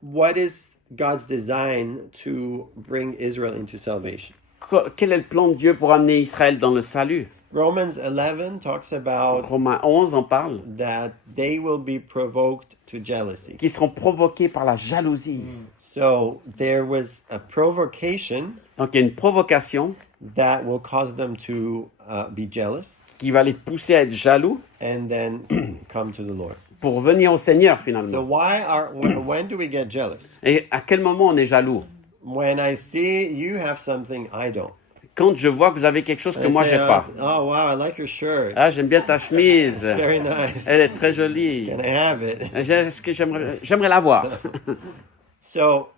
what is God's design to bring Israel into salvation? Quel est le plan de Dieu pour amener Israël dans le salut? Romans 11 talks about Romains 11 en parle. that they will be provoked to jealousy. Qui seront provoqués par la jalousie. So there was a provocation Donc il y a une provocation that will cause them to be jealous qui va les pousser à être jaloux and then come to the Lord. pour venir au Seigneur So finalement. when do we get jealous? Et à quel moment on est jaloux? When I see you have something I don't. Quand je vois que vous avez quelque chose que I moi say, j'ai pas. oh wow, I like your shirt. Ah, j'aime bien ta chemise. It's very nice. Elle est très jolie. Can I have it? Est-ce que j'aimerais la voir. So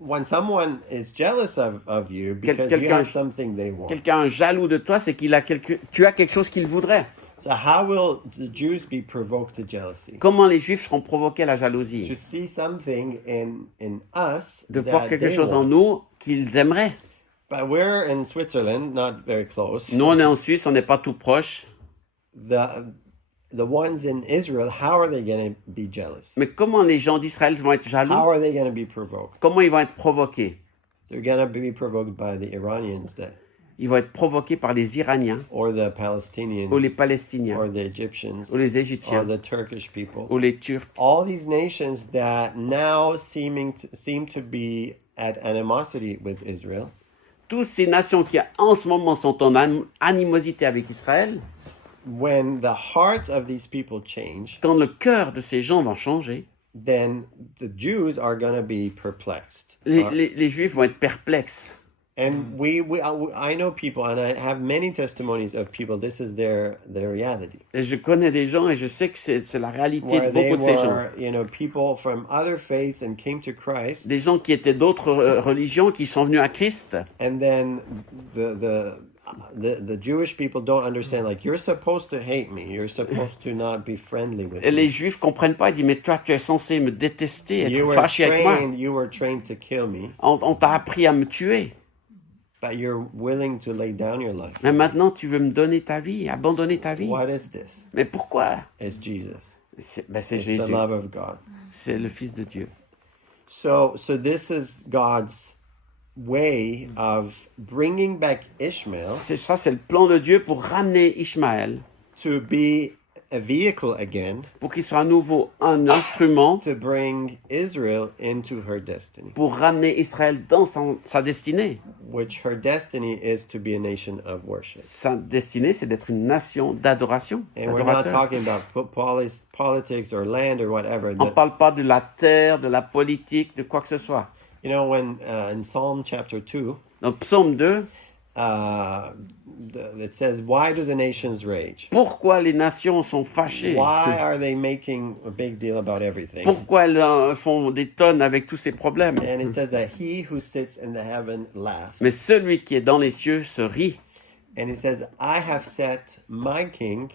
when someone is jealous of you because you have something they want. Quelqu'un jaloux de toi, c'est tu as quelque chose qu'il voudrait. So how will the Jews be provoked to jealousy? Comment les Juifs seront provoqués à la jalousie? To see something in us De voir that quelque they chose en want. nous qu'ils aimeraient. But we're in Switzerland, not very close. Nous, on est en Suisse, on n'est pas tout proche. The ones in Israel, how are they going to be jealous? Mais comment les gens d'Israël vont être jaloux? How are they going to be provoked? Comment ils vont être provoqués? They're going to be provoked by the Iranians Ils vont être provoqués par les Iraniens, or the Palestinians ou les Palestiniens, or the Egyptians ou les or Égyptiens, the Turkish people. ou les Turcs. All these nations that now seem to be at animosity with Israel. Toutes ces nations qui en ce moment sont en animosité avec Israël, When the hearts of these people change, quand le cœur de ces gens va changer, then the Jews are going to be perplexed. les Juifs vont être perplexes. And I know people, and I have many testimonies of people. This is their reality. Et je connais des gens et je sais que c'est la réalité de Where they beaucoup de ces gens. were, people from other faiths and came to Christ, Des gens qui étaient d'autres religions qui sont venus à Christ. and then the Jewish people don't understand. Like, you're supposed to hate me. You're supposed to not be friendly with Et me. les Juifs comprennent pas. Ils disent, mais toi, tu es censé me détester, You être fâché avec moi. were trained to kill me, On t'a appris à me tuer. but you're willing to lay down your life. Mais maintenant, tu veux me donner ta vie, abandonner ta vie. What is this? Mais pourquoi? It's Jesus. C'est It's Jésus. the love of God. C'est le Fils de Dieu. So this is God's way of bringing back Ishmael C'est le plan de Dieu pour ramener Ishmaël, to be a vehicle again pour qu'il soit à nouveau un instrument to bring Israel into her destiny, pour ramener Israël dans sa destinée. which her destiny is to be a nation of worship. Sa destinée, c'est d'être une nation d'adoration. And we're not d'adorateurs. talking about politics or land or whatever. On ne parle pas de la terre, de la politique, de quoi que ce soit. You know, when in Psalm chapter 2, Dans Psaume 2, it says, "Why do the nations rage? pourquoi les nations sont fâchées? Why are they making a big deal about everything?" Pourquoi elles font des tonnes avec tous ces problèmes? And it says that he who sits in the heaven laughs. Mais celui qui est dans les cieux se rit. And it says, "I have set my king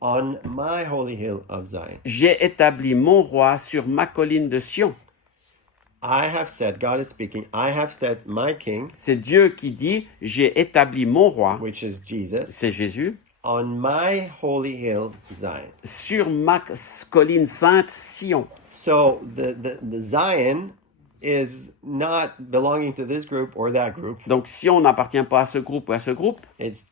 on my holy hill of Zion." J'ai établi mon roi sur ma colline de Sion. I have set, God is speaking, I have set my king, C'est Dieu qui dit, j'ai établi mon roi, which is Jesus, c'est Jésus, on my holy hill Zion. sur ma colline sainte Sion. So the Zion is not belonging to this group or that group. Donc Sion n'appartient pas à ce groupe ou à ce groupe, It's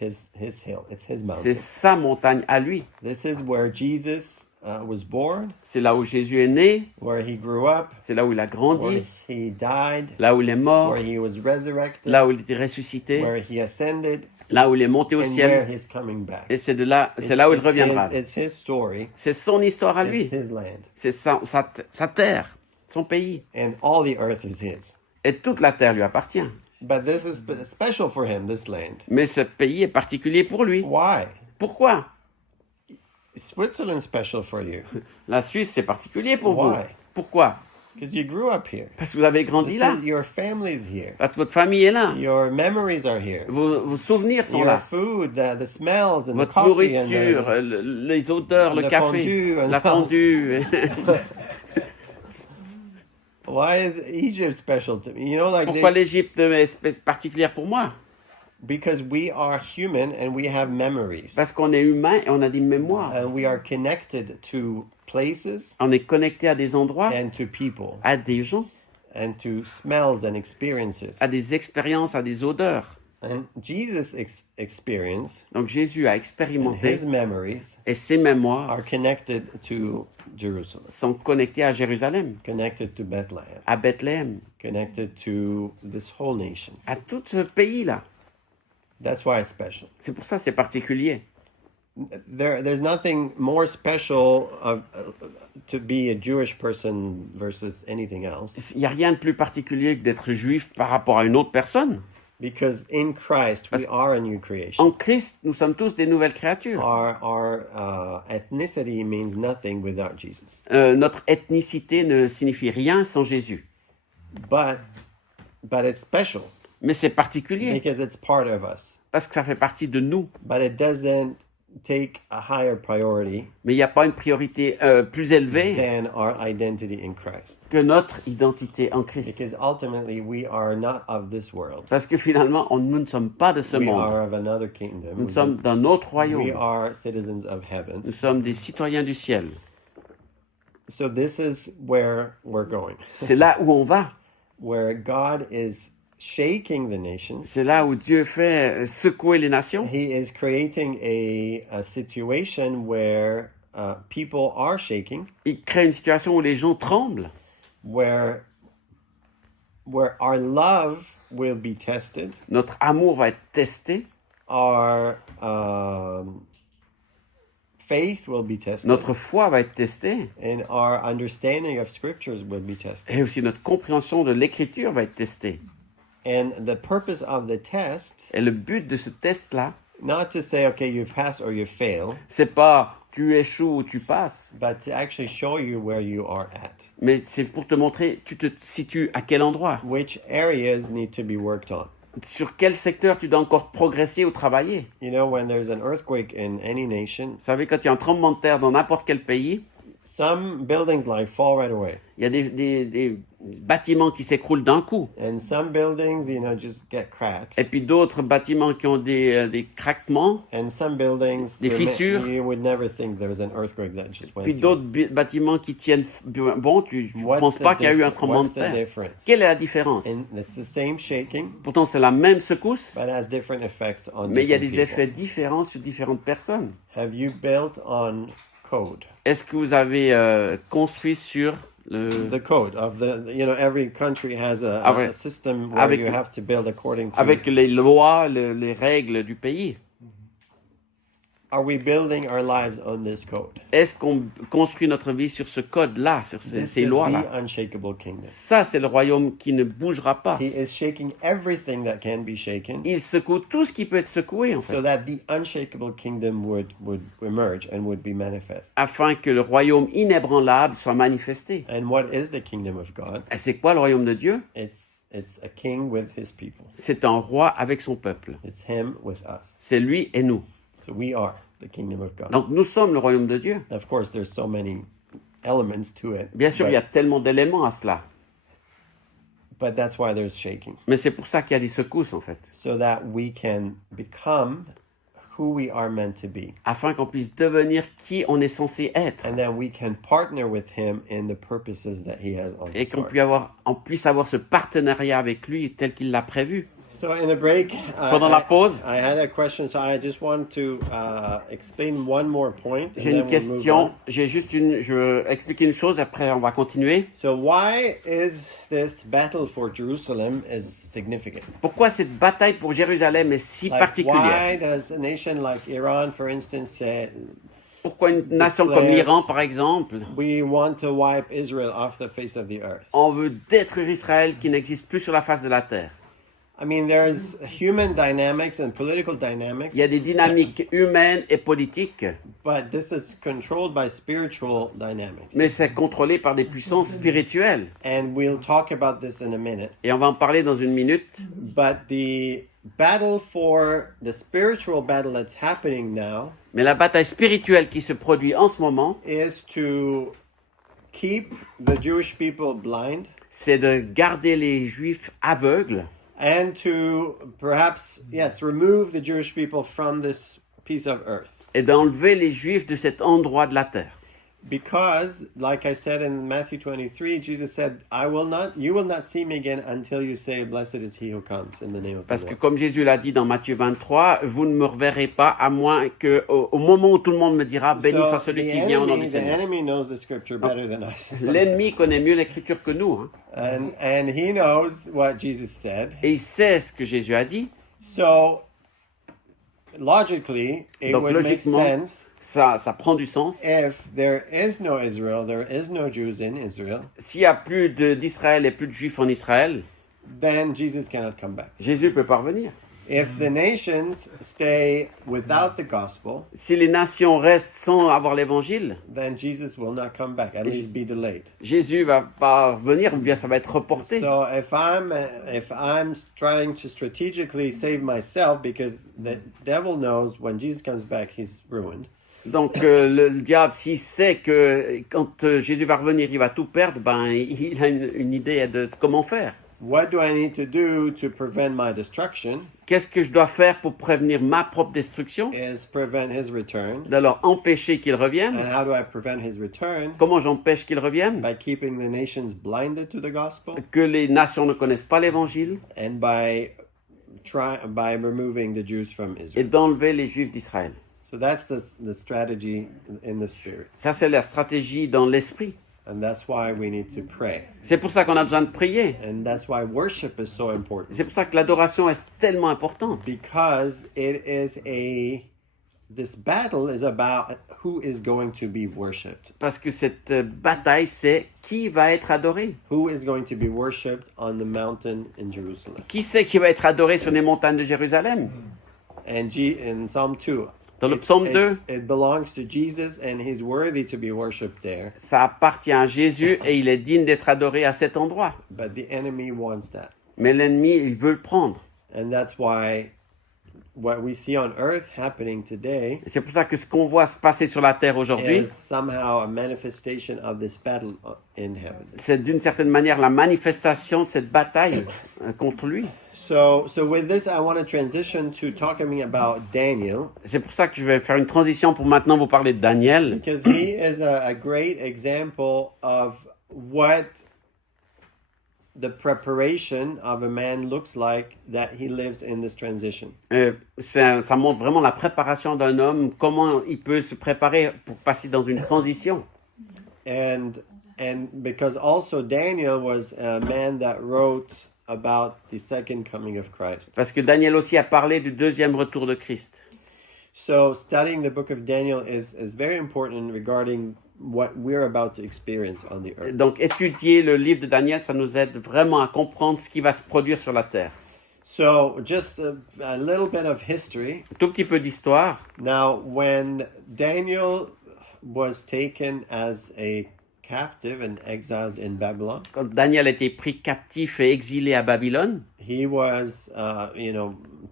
his hill. It's his c'est mountain. sa montagne à lui. This is where Jesus was born, C'est là où Jésus est né, where he grew up, c'est là où il a where grandi, he died, là où il est mort, where he was resurrected, là où il est ressuscité, where he ascended, là où il est monté au and where ciel. he's coming back. Et c'est là où il reviendra. It's his story. C'est son histoire à It's lui. his land. C'est sa terre, son pays. And all the earth is his. Et toute la terre lui appartient. But this is special for him, this land. Mais ce pays est particulier pour lui. Why? Pourquoi? Switzerland's special for you. La Suisse, c'est particulier pour vous. Why? Pourquoi? Because you grew up here. Parce que vous avez grandi là. Your family's here. Parce que votre famille est là. Your memories are here. Vos souvenirs sont Your là. food, the smells and the Votre coffee and nourriture, les odeurs, le le café, fondue, la fondue. Why is Egypt special to me? You know, like Pourquoi this, l'Égypte est particulière pour moi? because we are human and we have memories. Parce qu'on est humain et on a des mémoires. And we are connected to places On est connecté à des endroits, and to people à des gens, and to smells and experiences. à des expériences, à des odeurs. And Jesus' experience Donc Jésus a and expérimenté his memories et ses mémoires are connected to Jerusalem, sont connectés à Jérusalem, connected to Bethlehem, à Bethléem, connected to this whole nation. à tout ce pays-là. That's why it's special. C'est pour ça que c'est particulier. There's nothing more special to be a Jewish person versus anything else, Il n'y a rien de plus particulier que d'être juif par rapport à une autre personne. because in Christ we are a new creation. En Christ, nous sommes tous des nouvelles créatures. Our ethnicity means nothing without Jesus, Notre ethnicité ne signifie rien sans Jésus. but it's special Mais c'est particulier because it's part of us. parce que ça fait partie de nous. But it doesn't take a higher priority Mais il n'y a pas une priorité plus élevée than our identity in Christ, que notre identité en Christ. because ultimately we are not of this world. Parce que finalement, nous ne sommes pas de ce We monde. are of another kingdom. Nous sommes d'un autre We royaume. are citizens of heaven. Nous sommes des citoyens du ciel. So this is where we're going, C'est là où on va. where God is shaking the nations. C'est là où Dieu fait secouer les nations. He is creating a situation where people are shaking, Il crée une situation où les gens tremblent, where our love will be tested, notre amour va être testé, our faith will be tested, notre foi va être testée, and our understanding of scriptures will be tested. et aussi notre compréhension de l'écriture va être testée. And the purpose of the test, Et le but de ce test-là, not to say, okay, you pass or you fail, c'est pas tu échoues ou tu passes, but to actually show you where you are at. mais c'est pour te montrer tu te situes à quel endroit, Which areas need to be worked on. sur quel secteur tu dois encore progresser ou travailler. You know, when there's an earthquake in any nation, Vous savez, quand il y a un tremblement de terre dans n'importe quel pays, some buildings like fall right away. il y a des bâtiments qui s'écroulent d'un coup. And some buildings, you know, just get cracks. Et puis d'autres bâtiments qui ont des craquements. And some buildings, Des fissures. you would never think there was an earthquake that just went Puis through. d'autres bâtiments qui tiennent bon, tu ne What's penses the pas qu'il y a eu un differ- tremblement de what's the terre. difference? Quelle est la différence? And it's the same shaking, Pourtant, c'est la même secousse, but has different effects on mais il y a different des people. effets différents sur différentes personnes. Have you built on code? Est-ce que vous avez construit sur le... The code of you know, every country has Avec- a system where avec- you have to build according to. avec les lois, les règles du pays? Are we building our lives on this code? Est-ce qu'on construit notre vie sur ce code-là, sur This ces is lois-là? the unshakable kingdom. Ça, c'est le royaume qui ne bougera pas. He is shaking everything that can be shaken, Il secoue tout ce qui peut être secoué, en fait, so that the unshakable kingdom would emerge and would be manifest. afin que le royaume inébranlable soit manifesté. And what is the kingdom of God? Et c'est quoi le royaume de Dieu? It's a king with his people. C'est un roi avec son peuple. It's him with us. C'est lui et nous. So we are the kingdom of God. Donc nous sommes le royaume de Dieu. Of course, there's so many elements to it. Bien sûr, il y a tellement d'éléments à cela. But that's why there's shaking, Mais c'est pour ça qu'il y a des secousses, en fait. so that we can become who we are meant to be. Afin qu'on puisse devenir qui on est censé être. And then we can partner with him in the purposes that he has on Et his qu'on heart. puisse avoir ce partenariat avec lui tel qu'il l'a prévu. So in the break, Pendant la pause, I had a question, so I just want to explain one more point. And j'ai then une we'll move question. on. Je veux expliquer une chose, après on va continuer. So why is this battle for Jerusalem is significant? Pourquoi cette bataille pour Jérusalem est si Like, particulière? why does a nation like Iran, for instance, say Pourquoi une nation comme l'Iran, par exemple, we want to wipe Israel off the face of the earth? on veut détruire Israël qui n'existe plus sur la face de la terre? I mean, there's human dynamics and political dynamics, Il y a des dynamiques humaines et politiques, but this is controlled by spiritual dynamics. mais c'est contrôlé par des puissances spirituelles. And we'll talk about this in a minute. Et on va en parler dans une minute. But the battle for the spiritual battle that's happening now Mais la bataille spirituelle qui se produit en ce moment, is to keep the Jewish people blind c'est de garder les Juifs aveugles and to perhaps, yes, remove the Jewish people from this piece of earth. et d'enlever les Juifs de cet endroit de la terre. Because, like I said in Matthew 23, Jesus said, you will not see me again until you say, blessed is he who comes in the name of the Parce que Lord. comme Jésus l'a dit dans Matthieu 23, vous ne me reverrez pas à moins que au moment où tout le monde me dira béni soit So celui qui vient au nom du the Seigneur. enemy knows the scripture better than us. L'ennemi connaît mieux l'écriture que nous, hein. And he knows what Jesus said. Et il sait ce que Jésus a dit. So, logically, it Donc would make logiquement, sense ça prend du sens. if there is no Israel, there is no Jews in Israel, S'il y a plus d'Israël et plus de Juifs en Israël, then Jesus cannot come back. Jésus peut pas revenir. If the nations stay without the gospel, Si les nations restent sans avoir l'évangile, then Jesus will not come back, at least be delayed. Jésus va pas revenir ou bien ça va être reporté. So if I'm trying to strategically save myself, because the devil knows when Jesus comes back, he's ruined. Donc le diable, s'il sait que quand Jésus va revenir, il va tout perdre, ben il a une idée de comment faire. What do I need to do to prevent my destruction? Qu'est-ce que je dois faire pour prévenir ma propre destruction? Is prevent his return. D'alors empêcher qu'il revienne. And how do I prevent his return? Comment j'empêche qu'il revienne? By keeping the nations blinded to the gospel Que les nations ne connaissent pas l'évangile and by removing the Jews from et Israel. d'enlever les Juifs d'Israël. So that's the strategy in the spirit. Ça, c'est la stratégie dans l'esprit. And that's why we need to pray. C'est pour ça qu'on a besoin de prier. And that's why worship is so important. C'est pour ça que l'adoration est tellement importante. Because this battle is about who is going to be worshipped. Parce que cette bataille, c'est qui va être adoré. Who is going to be worshipped on the mountain in Jerusalem. Qui c'est qui va être adoré sur les montagnes de Jérusalem? And in Psalm 2, Dans le psaume 2, it belongs to Jesus and he's worthy to be worshipped there. ça appartient à Jésus et il est digne d'être adoré à cet endroit. But the enemy wants that. Mais l'ennemi, il veut le prendre. And that's why what we see on earth happening today Et c'est pour ça que ce qu'on voit se passer sur la terre aujourd'hui, is somehow a manifestation of this battle in heaven. c'est d'une certaine manière la manifestation de cette bataille contre lui. So with this, I want to transition to talking about Daniel, C'est pour ça que je vais faire une transition pour maintenant vous parler de Daniel. because he is a great example of what the preparation of a man looks like that he lives in this transition. Ça montre vraiment la préparation d'un homme, comment il peut se préparer pour passer dans une transition. And because also Daniel was a man that wrote about the second coming of Christ. Parce que Daniel aussi a parlé du deuxième retour de Christ. So studying the book of Daniel is very important regarding what we're about to experience on the earth. Donc étudier le livre de Daniel, ça nous aide vraiment à comprendre ce qui va se produire sur la terre. So just a little bit of history. Un tout petit peu d'histoire. Now, when Daniel was taken as a captive and exiled in Babylon, Quand Daniel a été pris captif et exilé à Babylone, he was,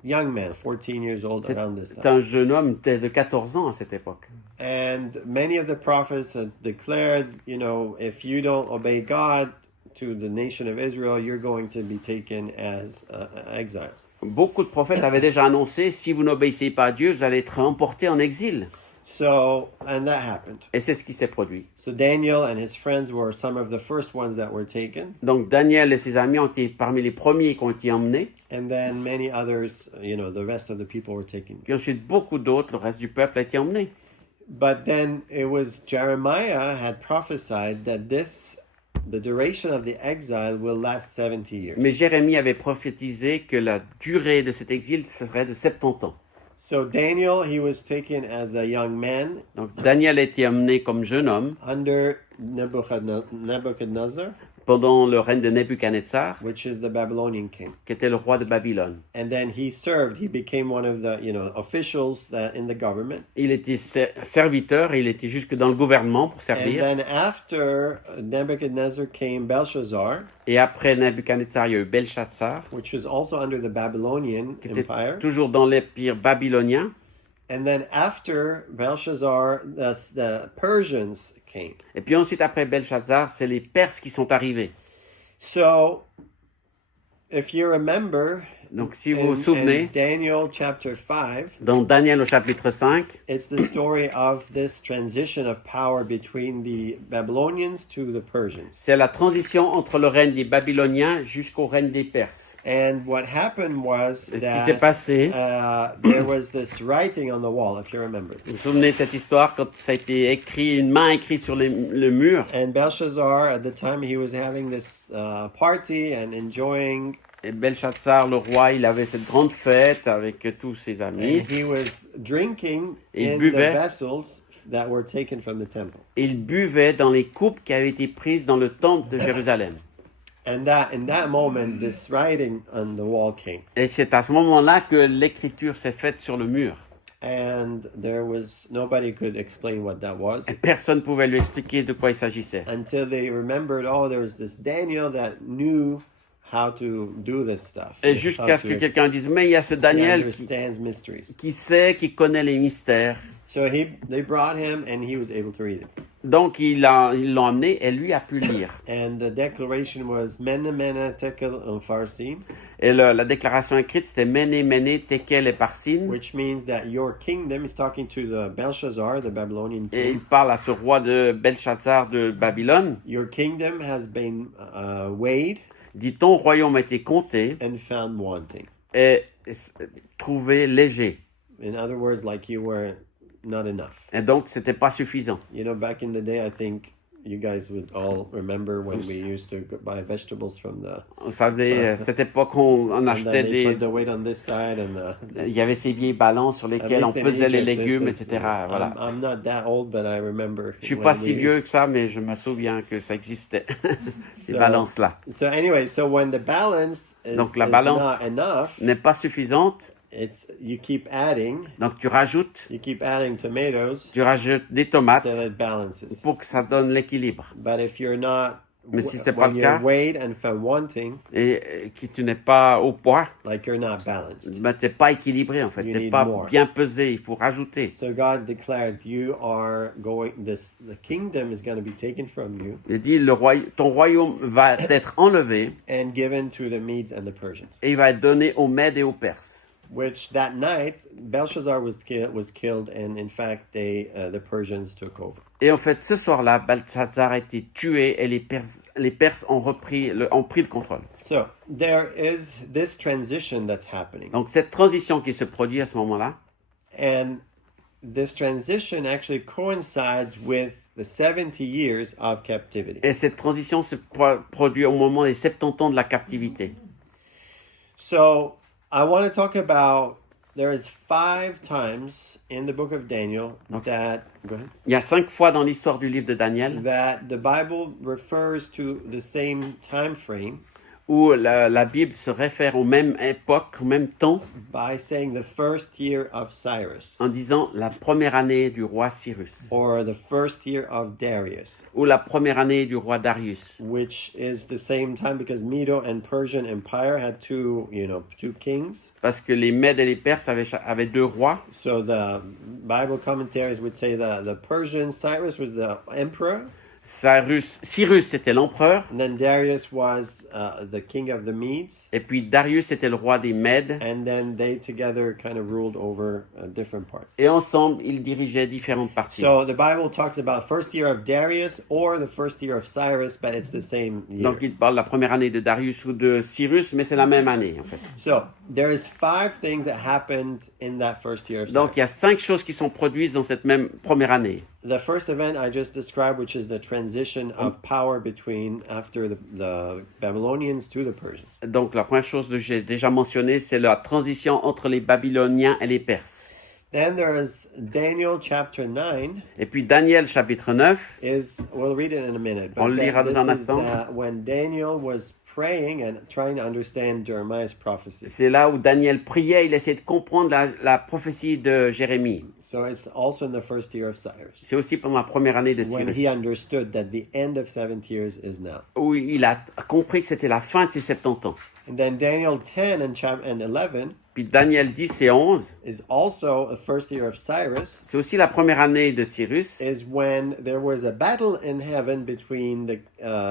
young man, 14 years old around this c'est time. un jeune homme de 14 ans à cette époque. And many of the prophets declared, if you don't obey God to the nation of Israel, you're going to be taken as exiles. Beaucoup de prophètes avaient déjà annoncé, si vous n'obéissez pas à Dieu, vous allez être emportés en exil. And that happened. Et c'est ce qui s'est produit. So Daniel and his friends were some of the first ones that were taken. Donc Daniel et ses amis ont été parmi les premiers qui ont été emmenés. And then many others, the rest of the people were taken. Puis ensuite, beaucoup d'autres, le reste du peuple a été emmené. But then it was Jeremiah had prophesied that the duration of the exile will last 70 years. Mais Jérémie avait prophétisé que la durée de cet exil serait de 70 ans. So Daniel, he was taken as a young man Donc Daniel a été emmené comme jeune homme under Nebuchadnezzar, pendant le règne de Nebuchadnezzar, which is the Babylonian king. qui était le roi de Babylone. And then he became one of the, officials in the government. Il était serviteur et il était jusque dans le gouvernement pour And servir. then after Nebuchadnezzar came Belshazzar, Et après Nebuchadnezzar, il y a eu Belshazzar, which was also under the Babylonian qui était Empire. toujours dans l'empire babylonien. And then after Belshazzar, the Persians came. Et puis ensuite, après Belshazzar, c'est les Perses qui sont arrivés. So, if you remember, Donc si vous vous souvenez, in Daniel chapter 5, dans Daniel au chapitre 5, it's the story of this transition of power between the Babylonians to the Persians. c'est la transition entre le règne des Babyloniens jusqu'au règne des Perses. And what happened was Et ce qui s'est that passé, there was this writing on the wall, if you remember. vous vous souvenez de cette histoire quand ça a été écrit, une main écrite sur le mur. And Belshazzar, at the time, he was having this party and enjoying, Et Belshazzar, le roi, il avait cette grande fête avec tous ses amis. and he was drinking Il in the buvait. vessels that were taken from the temple. Il buvait dans les coupes qui avaient été prises dans le temple de Jérusalem. And that in that moment, this writing on the wall came. Et c'est à ce moment-là que l'écriture s'est faite sur le mur. And nobody could explain what that was Et personne ne pouvait lui expliquer de quoi il s'agissait. until they remembered, oh, there was this Daniel that knew how to do this stuff. Et how jusqu'à ce to que quelqu'un dise, mais il y a ce he Daniel understands mysteries. qui sait, qui connaît les mystères. So they brought him and he was able to read it. Donc ils l'ont amené et lui a pu lire. And the declaration was Mene Mene Tekel Upharsin, Et la déclaration écrite, c'était Mene, Mene, Tekel et Parsin. which means that your kingdom is talking to the Belshazzar, the Babylonian Et il king. parle à ce roi de Belshazzar de Babylone. Your kingdom has been weighed Dit ton royaume a été compté and found wanting. et trouvé léger. In other words, like you were not enough. Et donc, c'était pas suffisant. You know, back in the day, I think you guys would all remember when we used to buy vegetables from the. Vous savez, à cette époque, on And then achetait they put des... the weight on this side and Il y avait ces vieilles balances sur at lesquelles on least in pesait les Egypt, légumes, this is- etc. Voilà. I'm not that old, but I remember. Je suis when pas we si used- vieux que ça, mais je me souviens que ça existait, ces So- balances-là. So anyway, so when the balance is, Donc, la is balance not enough, N'est pas suffisante, you keep adding donc tu rajoutes des tomates till it balances. pour que ça donne l'équilibre. But if you're not, Mais si c'est pas when le you're cas, weighed and found wanting, et que tu n'es pas au poids, like you're not balanced. ben, tu n'es pas équilibré en fait, You tu n'es need pas more. bien pesé, il faut rajouter. So God declared, you are going. The kingdom is going to be taken from you Il dit, ton royaume va être enlevé and given to the Medes and the Persians. et il va être donné aux Mèdes et aux Perses. Which that night Belshazzar was killed, and in fact the Persians took over. Et en fait, ce soir-là, Belshazzar a été tué et les Perses ont pris le contrôle. So there is this transition that's happening, Donc cette transition qui se produit à ce moment-là, and this transition actually coincides with the 70 years of captivity. et cette transition se produit au moment des 70 ans de la captivité. So I want to talk about, there is 5 times in the book of Daniel that, go ahead, Il y a 5 fois dans l'histoire du livre de Daniel that the Bible refers to the same time frame où la Bible se réfère aux mêmes époques, au même temps, by saying the first year of Cyrus en disant la première année du roi Cyrus or the first year of Darius, ou la première année du roi Darius. which is the same time because Medo and Persian Empire had two kings. Parce que les Mèdes et les Perses avaient 2 rois. So the Bible commentaries would say the Persian Cyrus was the emperor, Cyrus était l'empereur, and then Darius was the king of the Medes, et puis Darius était le roi des Mèdes. and then they together kind of ruled over different parts. Et ensemble, ils dirigeaient différentes parties. So the Bible talks about first year of Darius or the first year of Cyrus, but it's the same year. Donc, il parle de la première année de Darius ou de Cyrus, mais c'est la même année, en fait. So there is 5 things that happened in that first year of Cyrus. Donc, il y a 5 choses qui sont produites dans cette même première année. The first event I just described, which is the transition of power between after the Babylonians to the Persians. Donc, la première chose que j'ai déjà mentionnée, c'est la transition entre les Babyloniens et les Perses. Then there is Daniel chapter 9. Et puis, Daniel, chapitre 9, We'll read it in a minute. On le lira dans un this is instant. when Daniel was praying and trying to understand Jeremiah's prophecy. c'est là où Daniel priait, il essayait de comprendre la prophétie de Jérémie. So it's also in the first year of Cyrus, C'est aussi pendant la première année de when he Cyrus, understood that the end of 7 years is now. où il a compris que c'était la fin de ses 70 ans. And then Daniel 10 and 11 Puis Daniel 10 et 11, is also the first year of Cyrus, c'est aussi la première année de Cyrus. is when there was a battle in heaven between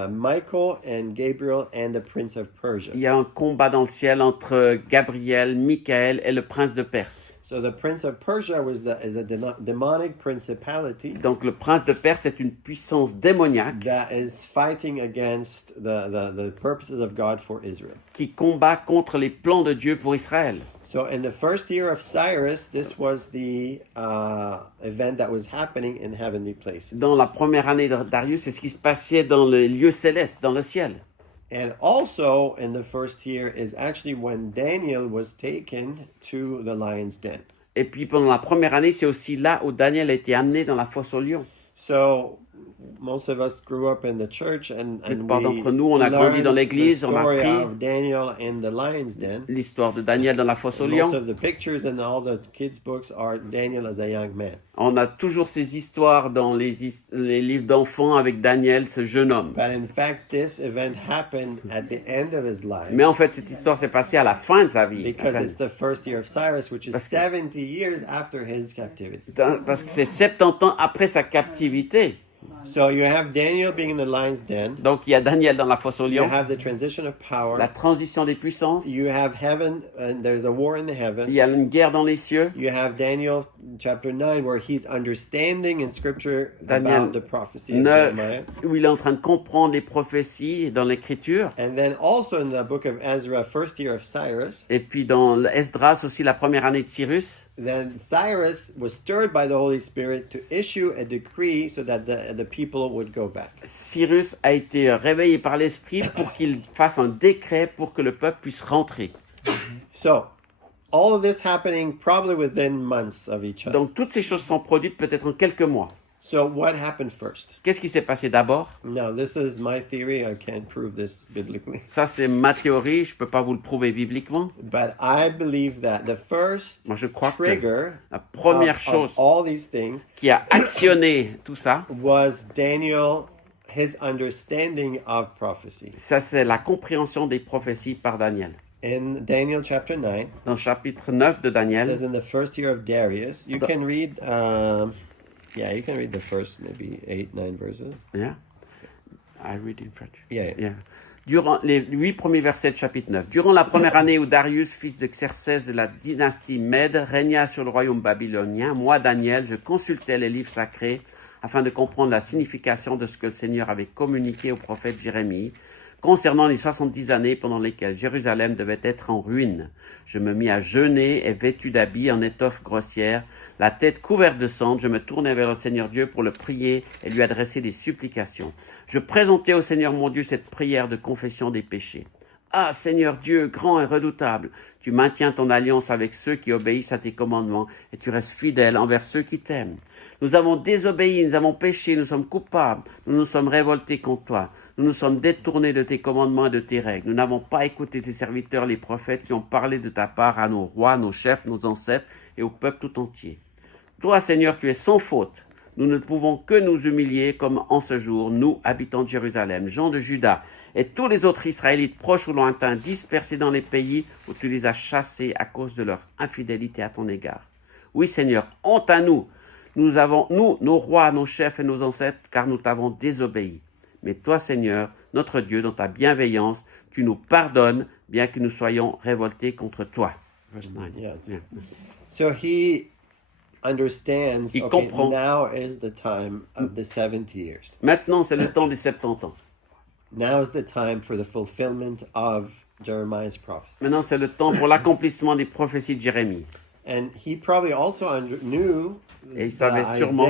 Michael and Gabriel and the prince of Persia. Il y a un combat dans le ciel entre Gabriel, Michaël et le prince de Perse. So the prince of Persia is a demonic principality Donc le prince de Perse est une puissance démoniaque that is fighting against the purposes of God for Israel. qui combat contre les plans de Dieu pour Israël. So in the first year of Cyrus, this was the event that was happening in heavenly places. Dans la première année de Darius, c'est ce qui se passait dans le lieu céleste, dans le ciel. And also in the first year is actually when Daniel was taken to the lion's den. Et puis pendant la première année, c'est aussi là où Daniel a été amené dans la fosse aux lions. So most of us grew up in the church and plupart we d'entre nous, on a grandi learned dans l'église, the on a story appris of Daniel in the lion's den. L'histoire de Daniel dans la fosse aux Most lions. of the pictures and all the kids' books are Daniel as a young man. On a toujours ces histoires dans les livres d'enfants avec Daniel, ce jeune homme. But in fact, this event happened at the end of his life. Mais en fait, cette histoire s'est passée à la fin de sa vie. Because it's the first year of Cyrus, which is 70 years after his captivity. Parce que c'est 70 ans après sa captivité. So you have Daniel being in the lion's den. Donc il y a Daniel dans la fosse aux You lions. have the transition of power. La transition des puissances. You have heaven, and there's a war in the Il heaven. y a une guerre dans les cieux. You have Daniel chapter 9, where he's understanding in scripture Daniel about the prophecy of 9, Jeremiah. où il est en train de comprendre les prophéties dans l'écriture. And then also in the book of Ezra, first year of Cyrus, Et puis dans Esdras aussi, la première année de Cyrus. then Cyrus was stirred by the Holy Spirit to issue a decree so that the people would go back. Cyrus a été réveillé par l'Esprit pour qu'il fasse un décret pour que le peuple puisse rentrer. So, all of this happening probably within months of each other. Donc toutes ces choses sont produites peut-être en quelques mois. So, what happened first? Qu'est-ce qui s'est passé d'abord? Now, this is my theory. I can't prove this biblically. Ça, c'est ma théorie. Je ne peux pas vous le prouver bibliquement. But I believe that the first Moi, je crois que trigger la première of chose all these things qui a actionné tout ça, was Daniel, his understanding of prophecy. ça c'est la compréhension des prophéties par Daniel. In Daniel chapter 9, Dans le chapitre 9 de it Daniel, says in the first year of Darius, you can read, you can read the first maybe 8-9 verses. yeah, I read in French. Yeah. Yeah. Durant les 8 premiers versets de chapitre 9. Durant la première année où Darius, fils de Xerxès de la dynastie Mède, régna sur le royaume babylonien, moi, Daniel, je consultais les livres sacrés afin de comprendre la signification de ce que le Seigneur avait communiqué au prophète Jérémie concernant les 70 années pendant lesquelles Jérusalem devait être en ruine. Je me mis à jeûner et vêtu d'habits en étoffe grossière, la tête couverte de cendres, je me tournai vers le Seigneur Dieu pour le prier et lui adresser des supplications. Je présentais au Seigneur mon Dieu cette prière de confession des péchés. Ah, Seigneur Dieu, grand et redoutable, tu maintiens ton alliance avec ceux qui obéissent à tes commandements et tu restes fidèle envers ceux qui t'aiment. Nous avons désobéi, nous avons péché, nous sommes coupables, nous nous sommes révoltés contre toi. Nous nous sommes détournés de tes commandements et de tes règles. Nous n'avons pas écouté tes serviteurs, les prophètes, qui ont parlé de ta part à nos rois, nos chefs, nos ancêtres et au peuple tout entier. Toi, Seigneur, tu es sans faute. Nous ne pouvons que nous humilier comme en ce jour, nous, habitants de Jérusalem, gens de Juda, et tous les autres Israélites proches ou lointains, dispersés dans les pays où tu les as chassés à cause de leur infidélité à ton égard. Oui, Seigneur, honte à nous. Nous, nos rois, nos chefs et nos ancêtres, car nous t'avons désobéi. Mais toi, Seigneur, notre Dieu, dans ta bienveillance, tu nous pardonnes, bien que nous soyons révoltés contre toi. Verse 9. Yeah. Yeah. So he understands, Il okay, comprend. now is the time of the 70 years. Maintenant, c'est le temps des 70 ans. Now is the time for the fulfillment of Jeremiah's prophecy. Maintenant, c'est le temps pour l'accomplissement des prophéties de Jérémie. And he probably also knew Et il savait sûrement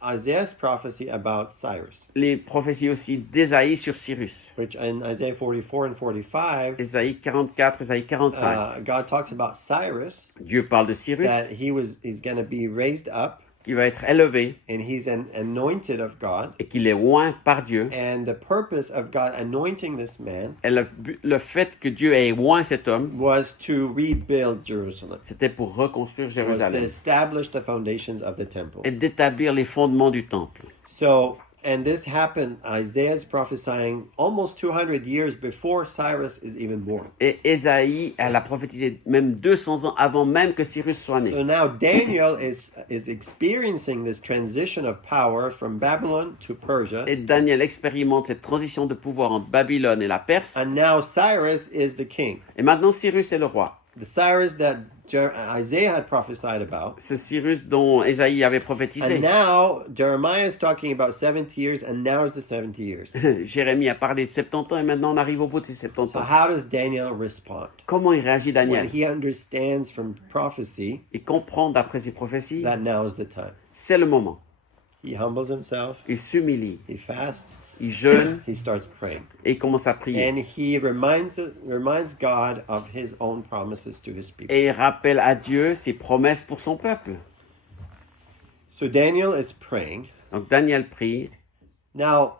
Isaiah's prophecy about Cyrus, les prophéties aussi d'Ésaïe sur Cyrus. which in Isaiah 44 and 45, Ésaïe 44, Ésaïe 45. God talks about Cyrus, Dieu parle de Cyrus, that he's going to be raised up, qui va être élevé and he's an anointed of God. et qu'il est oint par Dieu. And the purpose of God anointing this man Et le fait que Dieu ait oint cet homme, was to rebuild Jerusalem, c'était pour reconstruire was to Jérusalem establish the foundations of the temple. et d'établir les fondements du temple. So And this happened, Isaiah's prophesying almost 200 years before Cyrus is even born. Et Ésaïe, elle a prophétisé même 200 ans avant même que Cyrus soit né. So now Daniel is experiencing this transition of power from Babylon to Persia. Et Daniel expérimente cette transition de pouvoir entre Babylone et la Perse. And now Cyrus is the king. Et maintenant Cyrus est le roi. The Cyrus that Isaiah had prophesied about. Ce Cyrus dont Ésaïe avait prophétisé. And now Jeremiah is talking about 70 years, and now is the 70 years. Jérémie a parlé de 70 ans et maintenant on arrive au bout de ces 70 So ans. how does Daniel respond? Comment il réagit When Daniel? he understands from prophecy Il comprend d'après ses prophéties, that now is the time. c'est le moment. He humbles himself, Il s'humilie, he fasts, il jeûne he starts praying. et il commence à prier. And he reminds God of his own promises to his people. Et il rappelle à Dieu ses promesses pour son peuple. So Daniel is praying. Donc Daniel prie. Now,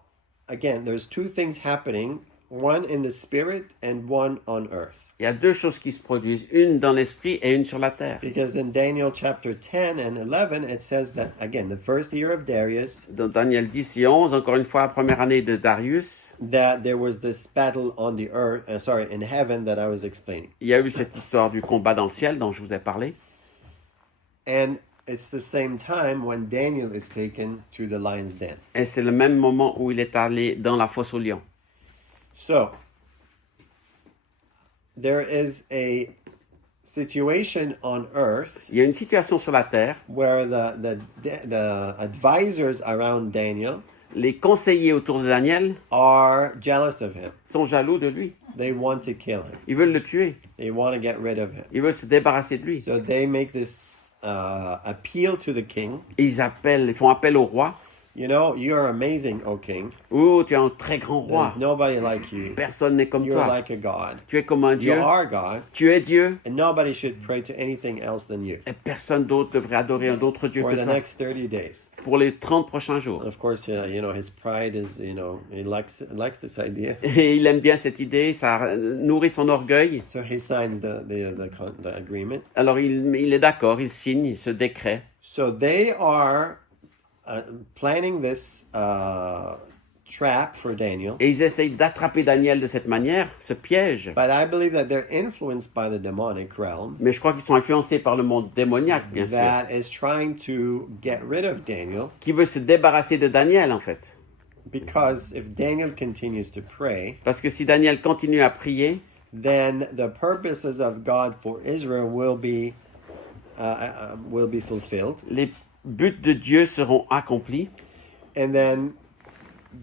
again, there's two things happening, one in the spirit and one on earth. Il y a deux choses qui se produisent, une dans l'esprit et une sur la terre. Because in Daniel chapter 10 and 11, it says that, again, the first year of Darius, Dans Daniel 10 et 11, encore une fois, première année de Darius, that there was this battle on the earth, in heaven that I was explaining. il y a eu cette histoire du combat dans le ciel dont je vous ai parlé. And it's the same time when Daniel is taken to the lion's den. Et c'est le même moment où il est allé dans la fosse aux lions. So, there is a situation on earth Il y a une situation sur la terre, where the advisors around Daniel les conseillers autour de Daniel are jealous of him. sont jaloux de lui. They want to kill him. Ils veulent le tuer. They want to get rid of him. Ils veulent se débarrasser de lui. So they make this appeal to the king. Ils font appel au roi. You know, you are amazing, O king. Oh, tu es un très grand roi. There's nobody like you. Personne n'est comme You're toi. like a god. Tu es comme un You Dieu. are God, Tu es Dieu. and nobody should pray to anything else than you Et personne d'autre devrait adorer un autre Dieu for que the toi. next 30 days. Pour les 30 prochains jours. And of course, you know, his pride is, you know, he likes this idea. Et il aime bien cette idée, ça nourrit son orgueil. So he signs the agreement. Alors il est d'accord, il signe ce décret. So they are planning this trap for Daniel. Et ils essayent d'attraper Daniel de cette manière, ce piège. But I believe that they're influenced by the demonic realm Mais je crois qu'ils sont influencés par le monde démoniaque, bien sûr. that is trying to get rid of Daniel. Qui veut se débarrasser de Daniel, en fait. Because if Daniel continues to pray, Parce que si Daniel continue à prier, then the purposes of God for Israel will be fulfilled, les buts de Dieu seront accomplis. and then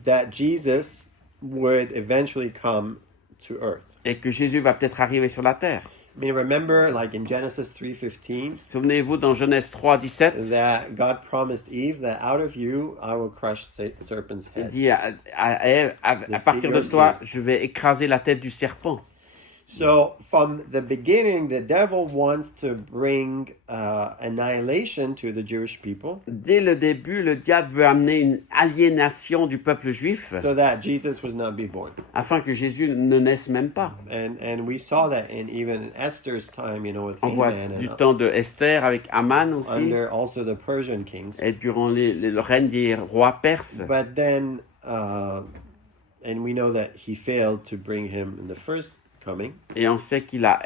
that Jesus would eventually come to earth. Et que Jésus va peut-être arriver sur la terre. I mean, remember, like in Genesis 3:15, Souvenez-vous dans Genèse 3, 17, that God promised Eve that out of you I will crush serpent's il head. dit à Ève, à partir de toi, je vais écraser la tête du serpent. So from the beginning, the devil wants to bring annihilation to the Jewish people, Dès le début, le diable veut amener une aliénation du peuple juif so that Jesus would not be born. afin que Jésus ne naisse même pas. And we saw that even in Esther's time, you know, with On voit Haman du and temps de Esther avec Aman aussi, under also the Persian kings. et durant le règne des rois perses. But then, and we know that he failed to bring him in the first coming, Et on sait qu'il a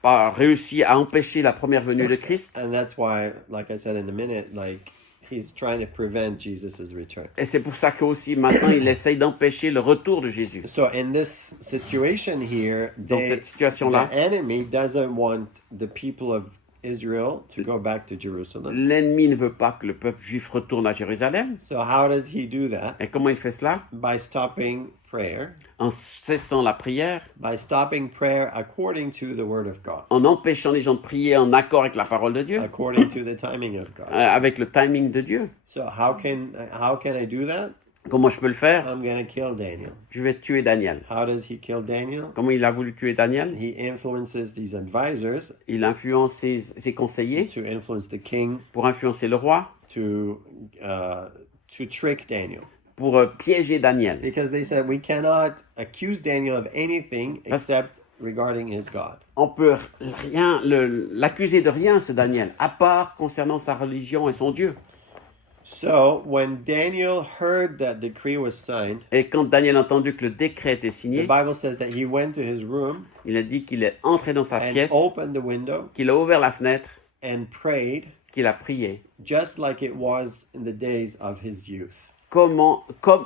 pas réussi à empêcher la première venue de Christ. and that's why, like I said in a minute, like he's trying to prevent Jesus's return. Et c'est pour ça qu'aussi maintenant il essaye d'empêcher le retour de Jésus. So in this situation here, Dans cette situation-là, the enemy doesn't want the people of Israel to go back to Jerusalem. l'ennemi ne veut pas que le peuple juif retourne à Jérusalem. So how does he do that? Et comment il fait cela? By stopping prayer, En cessant la prière, by stopping prayer according to the word of God, en empêchant les gens de prier en accord avec la parole de Dieu, according to the timing of God. avec le timing de Dieu. So how can I do that? Comment je peux le faire? I'm going to kill Daniel. Je vais tuer Daniel. How does he kill Daniel? Comment il a voulu tuer Daniel? He influences these advisors Il influence ses conseillers to influence the king pour influencer le roi, to trick Daniel. pour piéger Daniel. Because they said we cannot accuse Daniel of anything except regarding his God. On peut rien l'accuser de rien, ce Daniel, à part concernant sa religion et son Dieu. So when Daniel heard that decree was signed, Et quand Daniel a entendu que le décret était the signé, Bible says that he went to his room il a dit qu'il est entré dans sa and pièce, opened the window qu'il a ouvert la fenêtre, and prayed qu'il a prié, just like it was in the days of his youth. comme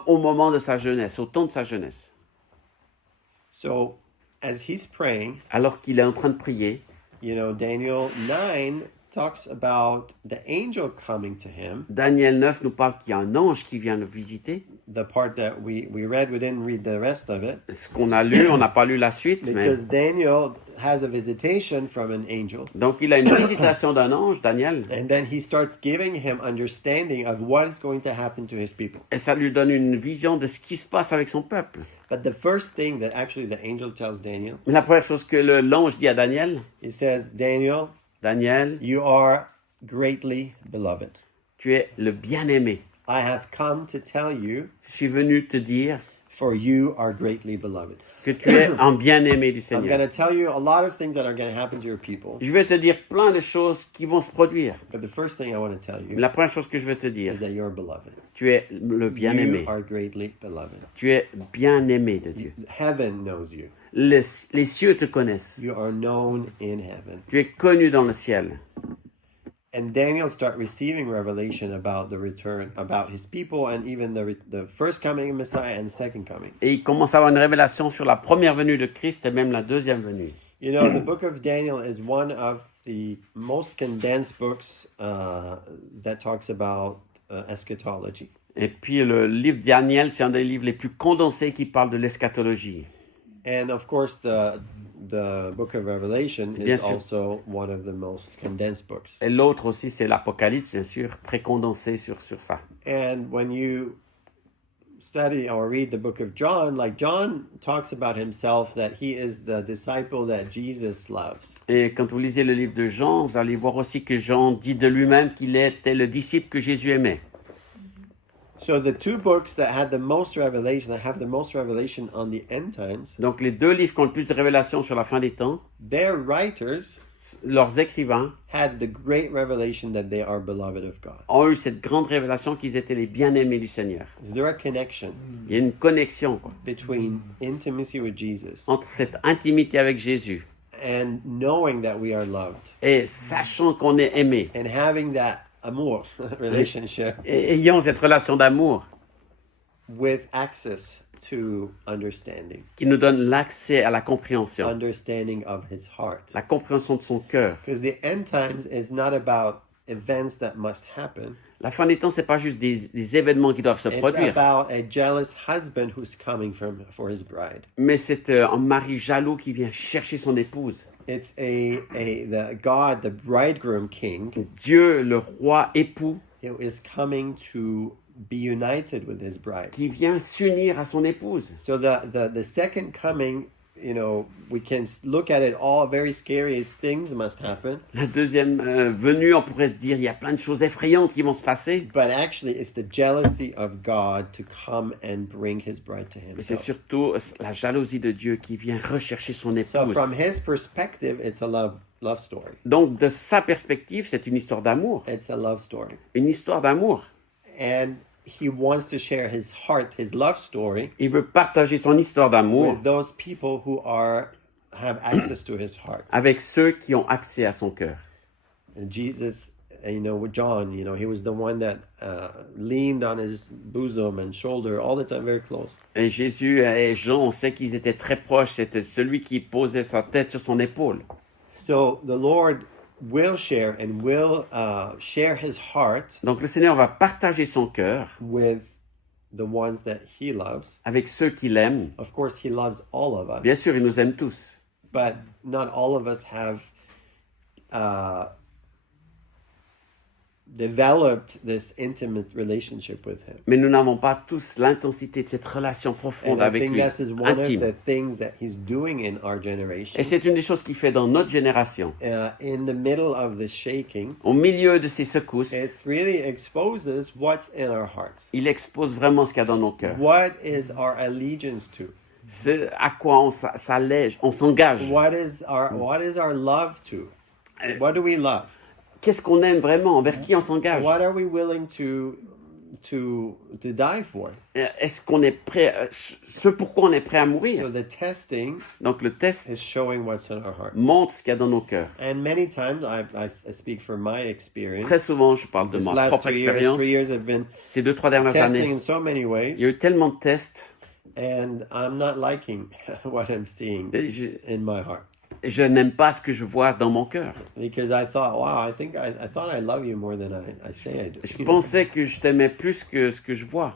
au moment de sa jeunesse, au temps de sa jeunesse. So as he's praying, Alors qu'il est en train de prier, Daniel 9 talks about the angel coming to him. Daniel 9 nous parle qu'il y a un ange qui vient le visiter. The part that we read, we didn't read the rest of it. Ce qu'on a lu, on n'a pas lu la suite, mais Because Daniel has a visitation from an angel. donc il a une visitation d'un ange, Daniel, And then he starts giving him understanding of what is going to happen to his people. et ça lui donne une vision de ce qui se passe avec son peuple. But the first thing that actually the angel tells Daniel, Mais la première chose que l'ange dit à Daniel, he says, Daniel, Daniel, you are greatly beloved. tu es le bien-aimé. I have come to tell you, Je suis venu te dire for you are greatly beloved. que tu es un bien-aimé du I'm Seigneur. going to tell you a lot of things that are going to happen to your people. Je vais te dire plein de choses qui vont se produire. But the first thing I want to tell Mais you la première chose que je veux te dire, is that you're beloved. tu es le bien-aimé. You are greatly beloved. Tu es bien-aimé de Dieu. Heaven knows you. Les cieux te connaissent. You are known in heaven. Tu es connu dans le ciel. And Daniel start receiving revelation about the return, about his people, and even the first coming of Messiah and second coming. Et il commence à avoir une révélation sur la première venue de Christ et même la deuxième venue. The book of Daniel is one of the most condensed books that talks about eschatology. Et puis le livre Daniel, c'est un des livres les plus condensés qui parle de l'eschatologie. And of course, the book of Revelation Bien is sûr. also one of the most condensed books. Et l'autre aussi, c'est l'Apocalypse, bien sûr, très condensé sur ça. And when you study or read the book of John, like John talks about himself that he is the disciple that Jesus loves. Et quand vous lisez le livre de Jean, vous allez voir aussi que Jean dit de lui-même qu'il était le disciple que Jésus aimait. So the two books that had the most revelation, that have the most revelation on the end times, Donc les deux livres qui ont le plus de révélations sur la fin des temps, their writers leurs écrivains had the great revelation that they are beloved of God. ont eu cette grande révélation qu'ils étaient les bien-aimés du Seigneur. Is there a connection Il y a une connexion quoi, between intimacy with Jesus entre cette intimité avec Jésus and knowing that we are loved et sachant qu'on est aimé, and having that amour relationship et ayant cette relation d'amour with access to understanding, qui nous donne l'accès à la compréhension of his heart? de son cœur. Because the end times is not about events that must happen. La fin des temps, c'est pas juste des événements qui doivent se It's produire, about a jealous husband who's coming for his bride. mais c'est un mari jaloux qui vient chercher son épouse. It's the God, the bridegroom king, Dieu, le roi époux, who is coming to be united with his bride. qui vient s'unir à son épouse. So the second coming, we can look at it all very scary as things must happen, La deuxième venue, on pourrait dire, il y a plein de choses effrayantes qui vont se passer. but actually it's the jealousy of God to come and bring his bride to Mais c'est himself. surtout la jalousie de Dieu qui vient rechercher son So épouse. from his perspective, it's a love story. Donc, de sa perspective, c'est une histoire d'amour. It's a love story. Une histoire d'amour. And he wants to share his heart, his love story, Il veut partager son histoire d'amour with those people who have access to his heart. avec ceux qui ont accès à son cœur. And Jesus, with John, he was the one that leaned on his bosom and shoulder all the time, very close. Et Jésus et Jean, on sait qu'ils étaient très proches. C'était celui qui posait sa tête sur son épaule. So the Lord will share and will share his heart Donc le Seigneur va partager son cœur with the ones that he loves. avec ceux qu'il aime. Of course, he loves all of us, Bien sûr, il nous aime tous. but not all of us have developed this intimate relationship with him. Mais nous n'avons pas tous l'intensité de cette relation profonde And I avec think lui, this is one of intime. the things that he's doing in our generation. Et c'est une des choses qu'il fait dans notre génération. In the middle of this shaking, Au milieu de ces secousses, it really exposes what's in our hearts. il expose vraiment ce qu'il y a dans nos cœurs. What is our allegiance to? C'est à quoi on s'allège, on s'engage. What is our love to? What do we love? qu'est-ce qu'on aime vraiment, vers qui on s'engage. What are we willing to die for? Est-ce qu'on est prêt, ce pourquoi on est prêt à So mourir. the testing Donc le test is showing what's in our hearts. montre ce qu'il y a dans nos cœurs. And many times, I speak from my Très experience. souvent, je parle de This ma last propre 3 expérience. years have been Ces 2-3 dernières testing années, in so many ways, il y a eu tellement de tests. and I'm not liking what I'm seeing Et in my heart. je n'aime pas ce que je vois dans mon cœur. Because I thought, wow, I thought I love you more than I say I do. Je pensais que je t'aimais plus que ce que je vois.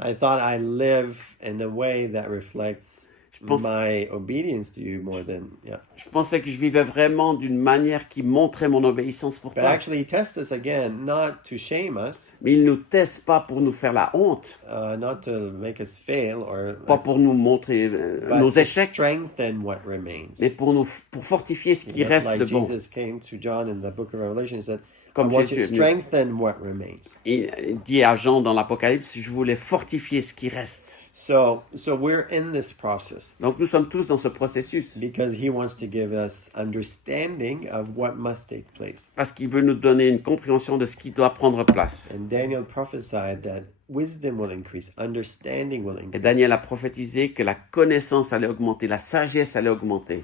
I thought I live in a way that reflects pense- my obedience to you more than, yeah. Je pensais que je vivais vraiment d'une manière qui montrait mon obéissance pour But toi. actually, he tests us again, not to shame us, Mais il ne nous teste pas pour nous faire la honte, not to make us fail, or pas pour nous montrer but nos to échecs, strengthen what remains. mais pour fortifier ce qui reste Like de bon. Jesus came to John in the book of Revelation, he said, Comme I want you Jésus to est venu. strengthen what remains. Il dit à Jean dans l'Apocalypse, je voulais fortifier ce qui reste. So we're in this process Donc nous sommes tous dans ce processus, because he wants to give us understanding of what must take place. parce qu'il veut nous donner une compréhension de ce qui doit prendre place. And Daniel prophesied that wisdom will increase, understanding will Et increase, Daniel a prophétisé que la connaissance allait augmenter, la sagesse allait augmenter.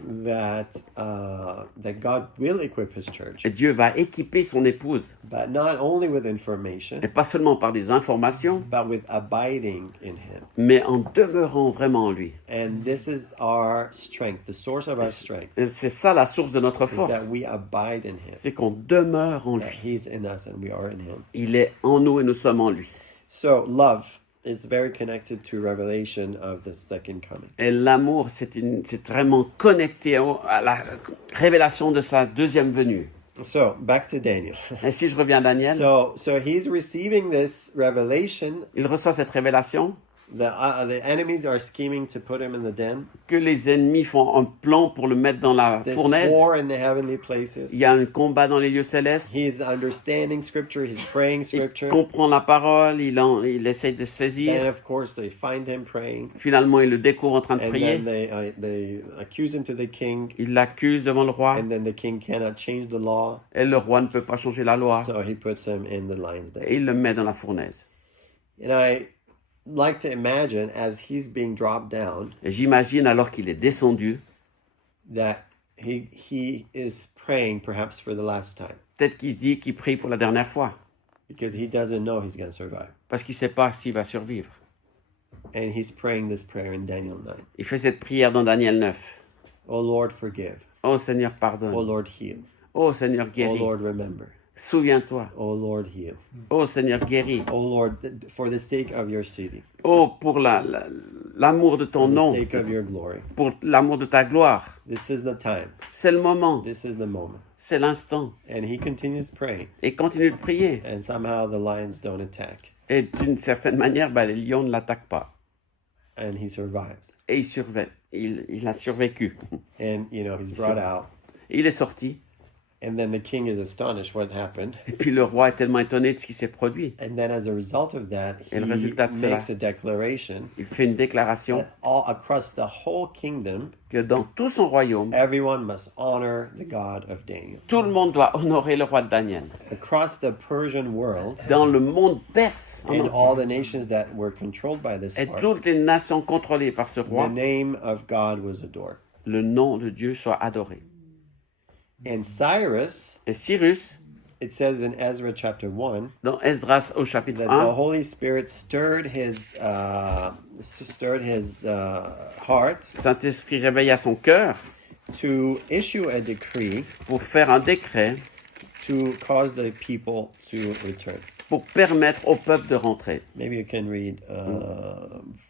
that God will equip his church, Et Dieu va équiper son épouse, but not only with information, et pas seulement par des informations, but with abiding in him. mais en demeurant vraiment en lui. And this is our strength, the source of our strength, Et c'est ça la source de notre is force, that we abide in him, c'est qu'on demeure en that lui. he's in us and we are in him. Il est en nous et nous sommes en lui. So love is very connected to revelation of the second coming. Et l'amour, c'est vraiment connecté à la révélation de sa deuxième venue. So back to Daniel. Et si je reviens à Daniel, So he's receiving this revelation. il reçoit cette révélation The enemies are scheming to put him in the den. que les ennemis font un plan pour le mettre dans la This fournaise. war in the heavenly places. Il y a un combat dans les lieux célestes. He's understanding scripture. He's praying Il scripture. comprend la parole, il essaie de And saisir. of course, they find him praying. Finalement, il le découvre en train de And prier. then they accuse him to the king. Il l'accuse devant le roi. And then the king cannot change the law. Et le roi ne peut pas changer la loi. So he puts him in the lion's den. Et il le met dans la fournaise. And I like to imagine as he's being dropped down Et j'imagine alors qu'il est descendu, that he is praying perhaps for the last time peut-être qu'il se dit qu'il prie pour la dernière fois. because he doesn't know he's going to survive. Parce qu'il ne sait pas s'il va survivre. And he's praying this prayer in Daniel 9. Il fait cette prière dans Daniel 9. Oh Lord, forgive. Oh Seigneur, Oh pardonne. Lord, heal. Oh Seigneur, Oh guéris. Lord, remember. Souviens-toi. Oh Lord, heal. Oh Seigneur, guéris. Oh Lord, for the sake of your city, Oh, pour l'amour de ton for the nom, sake of your glory. pour l'amour de ta gloire. This is the time. C'est le moment, This is the moment. c'est l'instant. And he continues praying. Et continue de prier. And somehow the lions don't attack. Et d'une certaine manière, les lions ne l'attaquent pas. And he survives. Et il a survécu. And, he's brought out. Il est sorti. And then the king is astonished what happened. Et puis le roi est tellement étonné de ce qui s'est produit. And then as a result of that, he Et le résultat de cela, makes a declaration il fait une déclaration that all across the whole kingdom, que dans tout son royaume, everyone must honor the God of Daniel. tout le monde doit honorer le roi de Daniel. Across the Persian world, Dans le monde perse, en in entier, all the nations that were controlled by this et part, toutes les nations contrôlées par ce the roi, name of God was adored. le nom de Dieu soit adoré. And Cyrus, Et Cyrus, it says in Ezra chapter 1, dans Esdras au chapitre that the 1, Holy Spirit stirred his heart Saint-Esprit réveilla son cœur to issue a decree pour faire un décret to cause the people to return. pour permettre au peuple de rentrer. Maybe you can read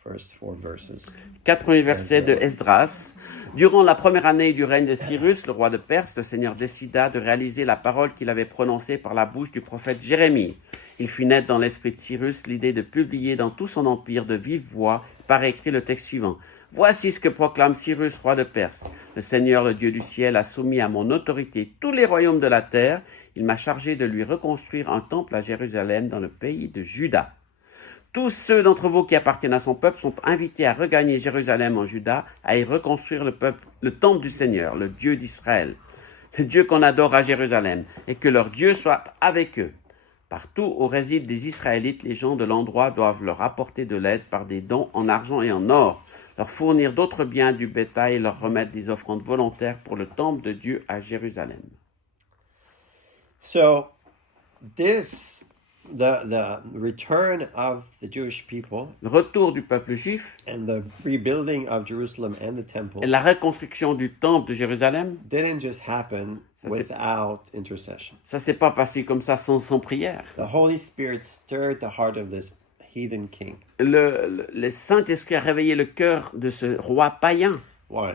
first 4 verses. 4 premiers versets de Esdras. Durant la première année du règne de Cyrus, le roi de Perse, le Seigneur décida de réaliser la parole qu'il avait prononcée par la bouche du prophète Jérémie. Il fit naître dans l'esprit de Cyrus l'idée de publier dans tout son empire de vive voix par écrit le texte suivant. Voici ce que proclame Cyrus, roi de Perse. Le Seigneur, le Dieu du ciel, a soumis à mon autorité tous les royaumes de la terre. Il m'a chargé de lui reconstruire un temple à Jérusalem dans le pays de Juda. Tous ceux d'entre vous qui appartiennent à son peuple sont invités à regagner Jérusalem en Juda, à y reconstruire le temple du Seigneur, le Dieu d'Israël. Dieu qu'on adore à Jérusalem, et que leur Dieu soit avec eux. Partout où résident des Israélites, les gens de l'endroit doivent leur apporter de l'aide par des dons en argent et en or, leur fournir d'autres biens du bétail et leur remettre des offrandes volontaires pour le temple de Dieu à Jérusalem. So this, the return of the Jewish people Le retour du peuple juif and the rebuilding of Jerusalem and the temple et la reconstruction du temple de Jérusalem, didn't just happen Ça, c'est- without intercession. ça s'est pas passé comme ça sans prière. The Holy Spirit stirred the heart of this heathen king. Le Saint-Esprit a réveillé le cœur de ce roi païen. Why?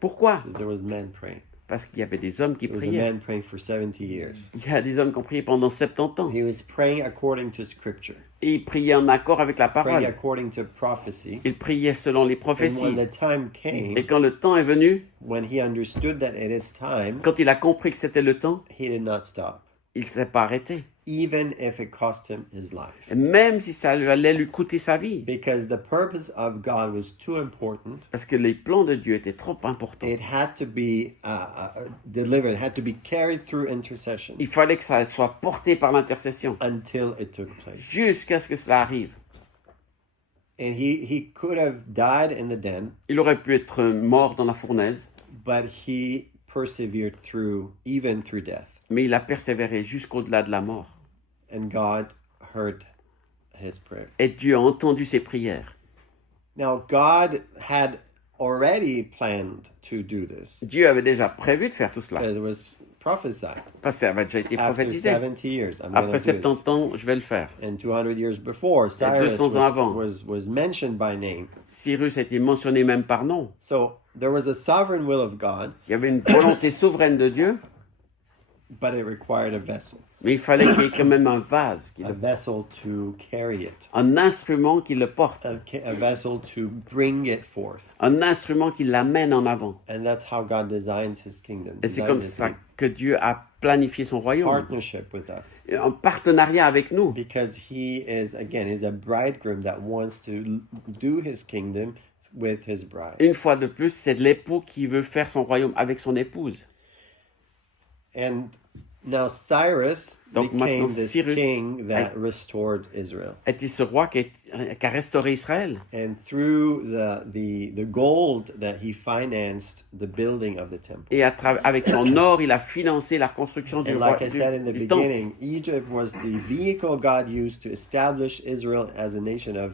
Pourquoi? Because there was men praying. Parce qu'il y avait des hommes qui There was a priaient. man praying for 70 years. Il y a des hommes qui ont prié pendant 70 ans. He was praying according to scripture, Et ils priaient en accord avec la praying parole. according to prophecy. Ils priaient selon les And when prophéties. the time Et came, quand le temps est venu, when he understood that it is time, quand il a compris que c'était le temps, he did not stop, il ne s'est pas arrêté. even if it cost him his life. Et même si ça allait lui coûter sa vie. Because the purpose of God was too important. Parce que les plans de Dieu étaient trop importants. It had to be delivered, it had to be carried through intercession Il fallait que ça soit porté par l'intercession. until it took place. Jusqu'à ce que cela arrive. And he could have died in the den, Il aurait pu être mort dans la fournaise, but he persevered through, even through death. mais il a persévéré jusqu'au-delà de la mort. And God heard his prayer. Et Dieu a entendu ses prières. Now, God had already planned to do this. Dieu avait déjà prévu de faire tout cela. It was prophesied. Parce que ça avait déjà été After prophétisé. 70 years, I'm going Après to do it. 70 ans, je vais le faire. And 200 years before, Cyrus 200 ans avant. was mentioned by name. Cyrus a été mentionné même par nom. So there was a sovereign will of God, Il y avait une volonté souveraine de Dieu, but it required a vessel, mais il fallait qu'il y ait quand même un vase, a vessel to carry it, un instrument qui le porte, a vessel to bring it forth. un instrument qui l'amène en avant. And that's how God designs his kingdom. Et c'est designed comme his ça que Dieu a planifié son royaume, partnership with us. en partenariat avec nous. Because he is, again, is a bridegroom that wants to do his kingdom with his bride. Une fois de plus, c'est l'époux qui veut faire son royaume avec son épouse. And now Cyrus Donc became maintenant, this Cyrus king that restored Israel. Était ce roi qui a restauré Israël. And through the gold that he financed the building of the temple. Et avec son or, il a financé la construction du, And roi, like I said in the du temple. beginning, Egypt was the vehicle God used to establish Israel as a nation of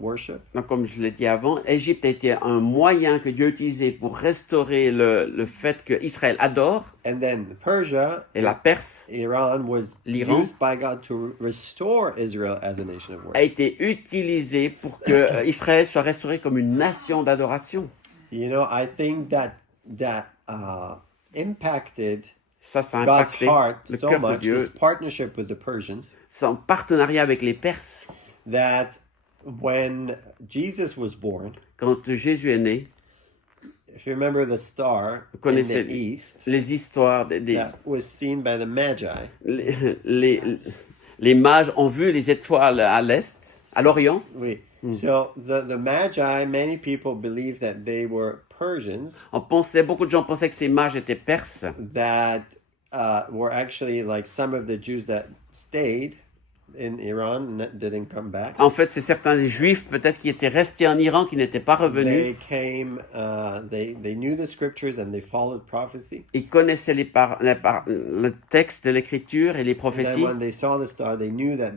worship. Donc, comme je l'ai dit avant, Égypte a été un moyen que Dieu a utilisé pour restaurer le fait que Israël adore. And then Persia, Et la Perse Iran, was L'Iran used by God to restore Israel as a nation of a worship. été utilisé pour que Israël soit restauré comme une nation d'adoration. You know, I think that impacted Ça a God's impacté heart le so cœur de much, Dieu. this partnership with the Persians, C'est en partenariat avec les Perses. that when Jesus was born, Quand Jésus est né, if you remember the star vous in connaissez the east les histoires that was seen by the Magi, les mages ont vu les étoiles à l'est, à l'orient. oui. So the Magi, many people believe that they were Persians Beaucoup de gens pensaient que ces mages étaient perses. that were actually like some of the Jews that stayed in Iran and didn't come back. En fait, c'est certains juifs peut-être qui étaient restés en Iran, qui n'étaient pas revenus. They came, they knew the scriptures and they followed prophecy. Ils connaissaient le texte de l'écriture et les And then prophéties. when they saw the star, they knew that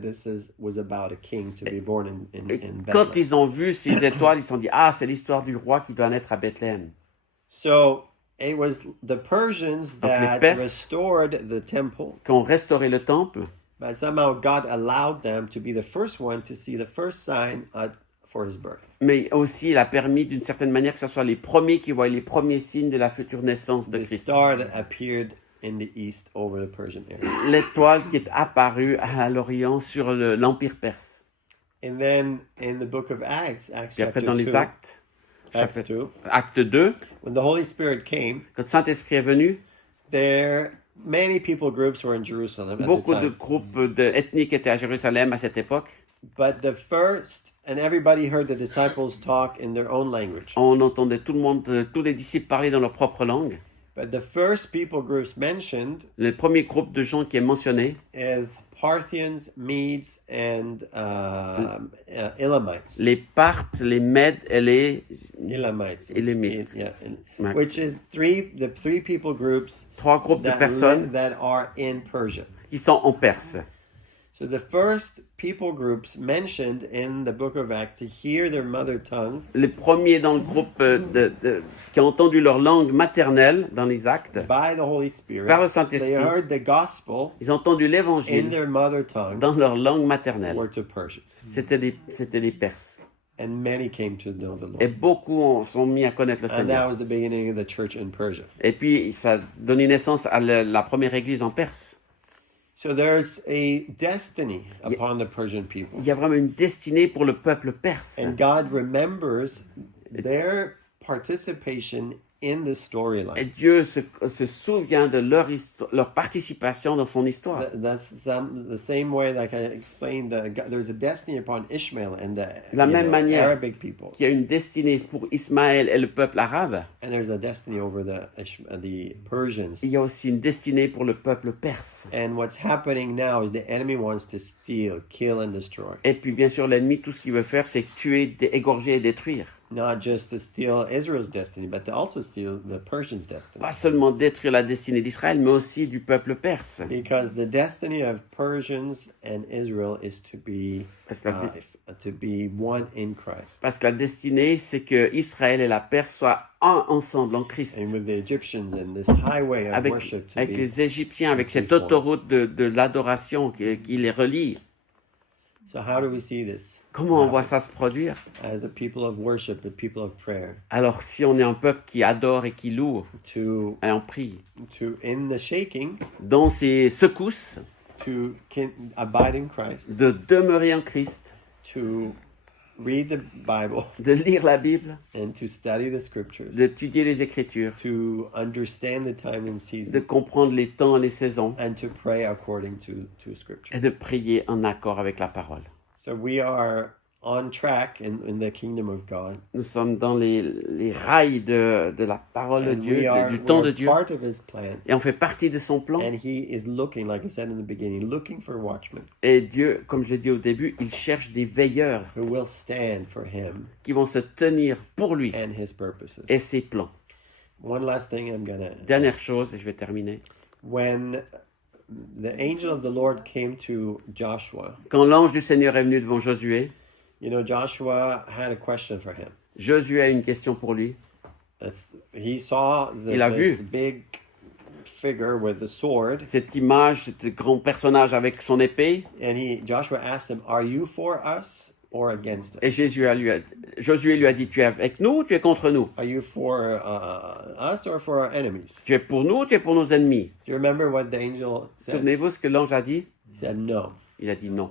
was about a king to be born in Quand Bethlehem. ils ont vu ces étoiles, ils se sont dit, ah, c'est l'histoire du roi qui doit naître à Bethléem. So it was the Persians Donc, les that Perses- restored the temple, Qui ont restauré le temple, but somehow God allowed them to be the first one to see the first sign for his birth. mais aussi il a permis d'une certaine manière que ce soit les premiers qui voient les premiers signes de la future naissance de The Christ. star that appeared in the east over the Persian area. L'étoile qui est apparue à l'Orient sur l'Empire perse. And then in the book of Acts, Acts Puis après chapter dans 2, les Actes, Acts chapitre- 2, acte 2, when the Holy Spirit came, quand le Saint-Esprit est venu, there many people groups were in Jerusalem at the beaucoup de time. groupes ethniques étaient à Jérusalem à cette époque. But the first, and everybody heard the disciples talk in their own language. On entendait tout le monde, tous les disciples parler dans leur propre langue. But the first people groups mentioned Le premier groupe de gens qui est mentionné, is Parthians, Medes, and Elamites. les Parthes, les Mèdes et les Elamites. Elamites. Yeah. Ouais. Which is the three people groups trois groupes de personnes that are in Persia. qui sont en Perse. So the first people groups mentioned in the book of Acts to hear their mother tongue Les premiers dans le groupe qui ont entendu leur langue maternelle dans les actes, by the Holy Spirit, par le Saint-Esprit, they heard the gospel ils ont entendu in l'évangile their mother tongue dans leur langue maternelle. were to Persians. C'était des Perses. And many came to know the Et Lord. beaucoup sont mis à connaître le And that Seigneur. was the beginning of the church in Persia. Et puis, ça a donné naissance à la première église en Perse. So there's a destiny upon the Persian people. Il y a vraiment une destinée pour le peuple perse. And God remembers their participation in the Et storyline. Dieu se souvient de leur participation dans son histoire. That's the same way, like I explained, there's a destiny upon Ishmael and the La même manière Arabic people. qu'il y a une destinée pour Ismaël et le peuple arabe, And there's a destiny over the Persians. il y a aussi une destinée pour le peuple perse. And what's happening now is the enemy wants to steal, kill, and destroy. Et puis, bien sûr, l'ennemi, tout ce qu'il veut faire, c'est tuer, égorger et détruire. Not just to steal Israel's destiny, but to also steal the Persians' destiny. Pas seulement détruire la destinée d'Israël, mais aussi du peuple perse. Because the destiny of Persians and Israel is to be Parce que la one in Christ. Parce que la destinée, c'est que Israël et la Perse soient un ensemble en Christ. And with the Egyptians and this highway of worship to Avec be. les Égyptiens, avec cette conformed. autoroute de l'adoration qui les relie. So how do we see this? Comment on voit ça se produire? As a people of worship, a people of prayer, Alors, si on est un peuple qui adore et qui loue to et on prie, in the shaking, dans ces secousses, to abide in Christ, de demeurer en Christ, to read the Bible de lire la Bible, and to study the scriptures, d'étudier les Écritures, to understand the time and de season, comprendre les temps et les saisons, and to pray according to scripture. et de prier en accord avec la parole. So we are on track in the kingdom of God. Nous sommes dans les rails de la parole de And Dieu, du we temps are de Dieu, part of his plan. et on fait partie de son plan. And he is looking, like I said in the beginning, looking for watchmen Et Dieu, comme je l'ai dit au début, il cherche des veilleurs who will stand for him qui vont se tenir pour lui and his purposes. et ses plans. One last thing I'm going to... Dernière chose, et je vais terminer. When the angel of the Lord came to Joshua, Quand l'ange du Seigneur est venu devant Josué, Joshua had a question for him. Josué a une question pour lui. He saw Il a this vu. big figure with the sword, Cette image, ce grand personnage avec son épée, and Joshua asked him, "Are you for us or against us? et Josué lui a dit, tu es avec nous ou tu es contre nous? Are you for us or for our enemies?" Tu es pour nous ou tu es pour nos ennemis? Do you remember what the angel said? Souvenez-vous ce que l'ange a dit? He said, "No, Il a dit non,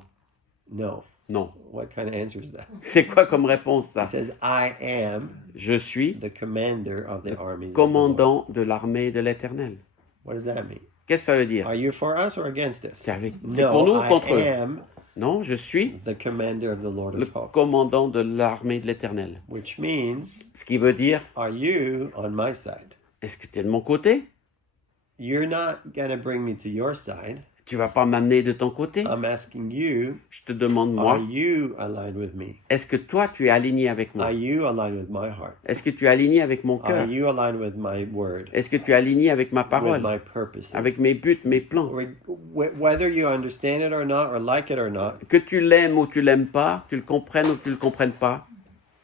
no." non. What kind of answer is that? C'est quoi comme réponse ça? He says, "I am Je suis the commander of the armies." of the Lord." commandant de l'armée de l'Éternel. What does that mean? Qu'est-ce que ça veut dire? Are you for us or against us? Tu es pour nous No, ou contre eux? I am Non, je suis the commander of the Lord le of hosts. commandant de l'armée de l'Éternel. Which means, Ce qui veut dire, are you on my side? est-ce que tu es de mon côté? You're not going to bring me to your side. Tu vas pas m'amener de ton côté? I'm asking you, Je te demande, are moi, you aligned with me? est-ce que toi, tu es aligné avec moi? Are you aligned with my heart? Est-ce que tu es aligné avec mon Are cœur? you aligned with my word? Est-ce que tu es aligné avec ma With parole? my purposes? Avec mes buts, mes plans? Whether you understand it or not, or like it or not, Que tu l'aimes ou tu l'aimes pas, tu le comprennes ou tu le comprennes pas,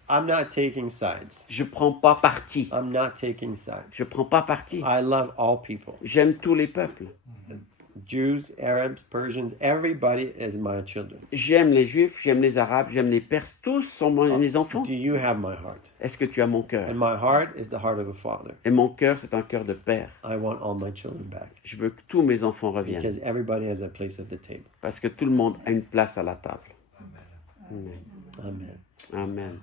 I'm not taking sides. je prends pas parti. I'm not taking sides. Je prends pas parti. I love all people. J'aime tous les peuples. Jews, Arabs, Persians, everybody is my children. J'aime les Juifs, j'aime les Arabes, j'aime les Perses. Tous sont mes enfants. Do you have my heart? Est-ce que tu as mon cœur? And my heart is the heart of a father. Et mon cœur, c'est un cœur de père. I want all my children back Je veux que tous mes enfants reviennent. because everybody has a place at the table. Parce que tout le monde a une place à la table. Amen. Amen.